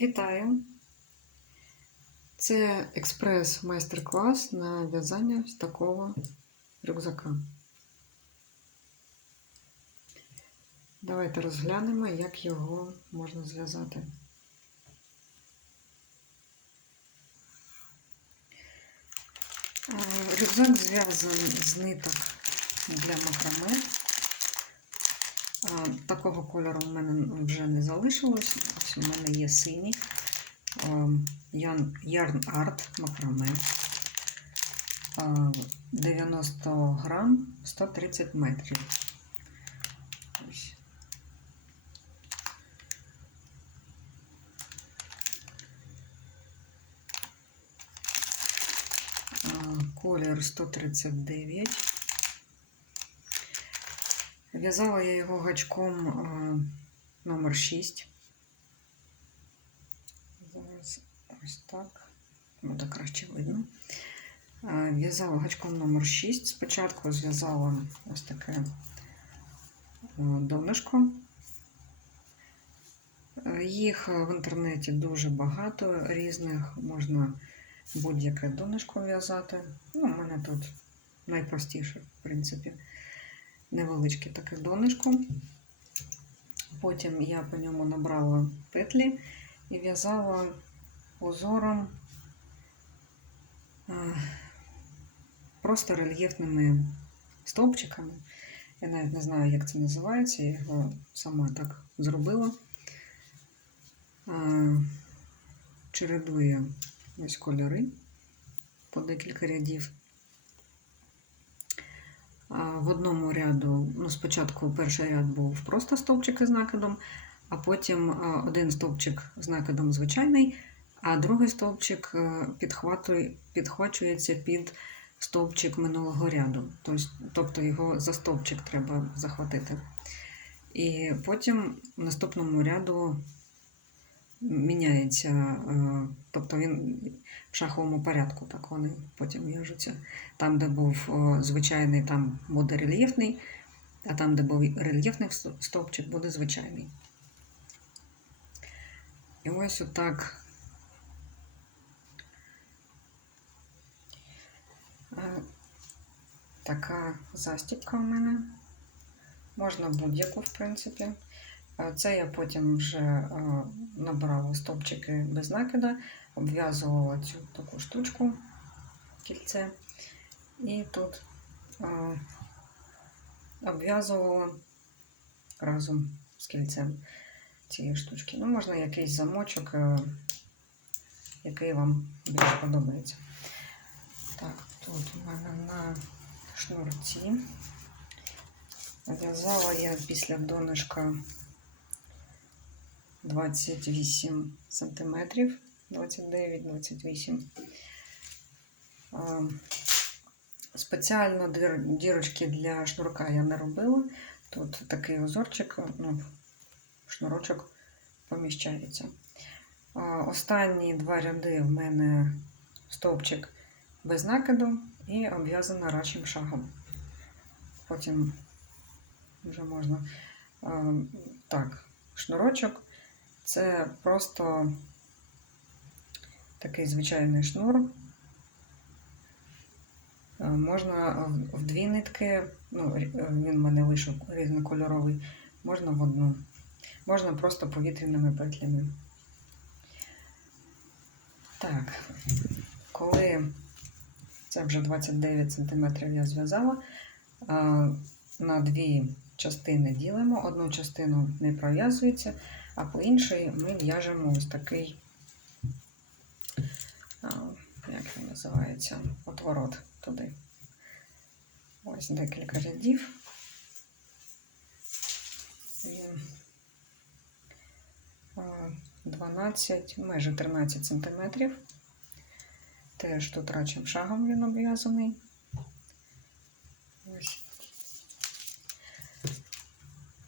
Вітаю! Це експрес-майстер-клас на в'язання з такого рюкзака. Давайте розглянемо, як його можна зв'язати. Е, Рюкзак зв'язаний з ниток для макраме. Такого кольору в мене вже не залишилось. Ось у мене є синій Yarn Art макраме. А, 90 грам 130 метрів. Ось. Колір 139. В'язала я його гачком номер 6. Зараз ось так. Буде краще видно. В'язала гачком номер 6. Спочатку зв'язала ось таке донышко. Їх в інтернеті дуже багато різних, можна будь-яке донышко в'язати. Ну, у мене тут найпростіше, в принципі невеличке таке донышко. Потім я по ньому набрала петлі і в'язала узором е, просто рельєфними стовпчиками. Я навіть не знаю, як це називається, я його сама так зробила. Е, Чередую ось кольори по декілька рядів. В одному ряду, ну, спочатку перший ряд був просто стовпчик із накидом, а потім один стовпчик з накидом звичайний, а другий стовпчик е, підхвачується під стовпчик минулого ряду. Тобто його за стовпчик треба захватити. І потім в наступному ряду міняється, е, тобто він в шаховому порядку, так вони потім в'яжуться. Там, де був звичайний, там буде рельєфний, а там, де був рельєфний стовпчик, буде звичайний. І ось отак. Е, Така застібка в мене. Можна будь-яку, в принципі. Е, Це я потім вже е, набрала стовпчики без накида, обв'язувала цю таку штучку, кільце, і тут е, обв'язувала разом з кільцем цієї штучки. Ну, можна якийсь замочок, який вам більше подобається. Так, тут у мене на шнурці. В'язала я після донышка 28 сантиметрів, 29-28. А, Спеціально дірочки для шнурка я не робила. Тут такий узорчик, ну, шнурочок поміщається. Останні два ряди в мене стовпчик без накиду і обв'язана рачим шагом. Потім вже можна. Так, шнурочок це просто такий звичайний шнур. Е, Можна в- дві нитки, ну, він в мене вийшов різнокольоровий, можна в одну. Можна просто повітряними петлями. Так, коли це вже 29 см я зв'язала, на дві частини ділимо. Одну частину не пров'язується, а по іншій ми в'яжемо ось такий, як він називається, отворот туди. Ось декілька рядів. А, 12, майже 13 сантиметрів. Теж тут рачим шагом він обв'язаний. Ось.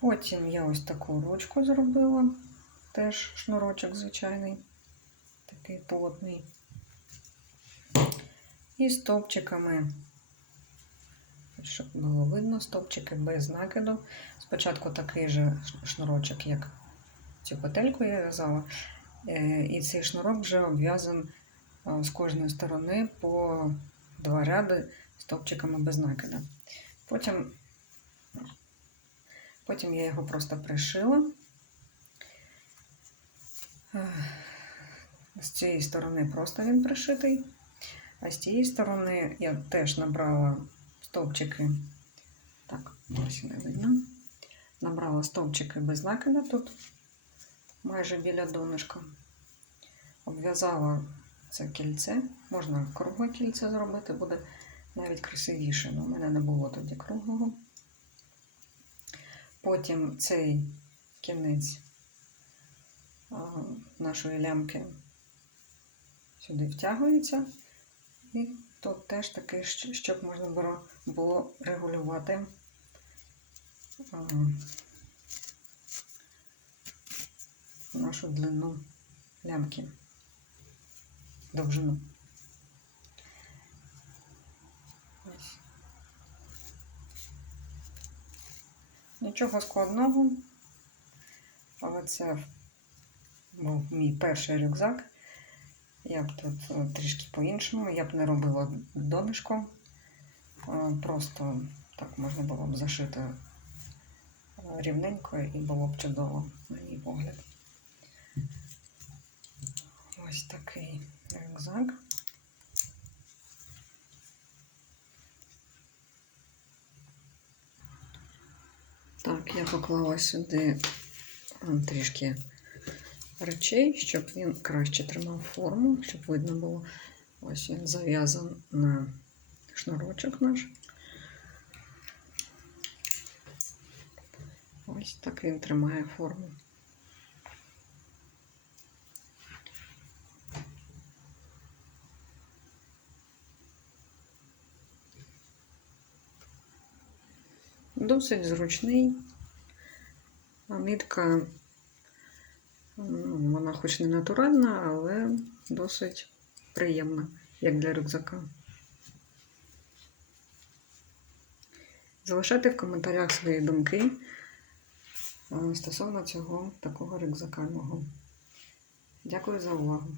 Потім я ось таку ручку зробила, теж шнурочок звичайний, такий плотний. І стовпчиками, щоб було видно, стовпчики без накиду. Спочатку такий же шнурочок, як цю петельку я в'язала, Е, І цей шнурок вже обв'язан е, з кожної сторони по два ряди стовпчиками без накида. Потім, потім я його просто пришила. З цієї сторони просто він пришитий, а з цієї сторони я теж набрала стовпчики. Так, ось не видно. Набрала стовпчики без накида тут, майже біля донышка. Обв'язала це кільце. Можна кругле кільце зробити, буде навіть красивіше. але у мене не було тоді круглого. Потім цей кінець нашої лямки сюди втягується. І тут теж таки, щоб можна було- регулювати нашу длину лямки, довжину. Нічого складного, але це був мій перший рюкзак. Я б тут е, трішки по-іншому, я б не робила донишко. Е, Просто так можна було б зашити е, рівненько і було б чудово, на мій погляд. Ось такий рюкзак. Так, я поклала сюди трішки речей, щоб він краще тримав форму, щоб видно було. Ось він зав'язан на шнурочок наш. Ось так він тримає форму. Досить зручний. Нитка Вона хоч не натуральна, але досить приємна, як для рюкзака. Залишайте в коментарях свої думки е, стосовно цього такого рюкзака мого. Дякую за увагу.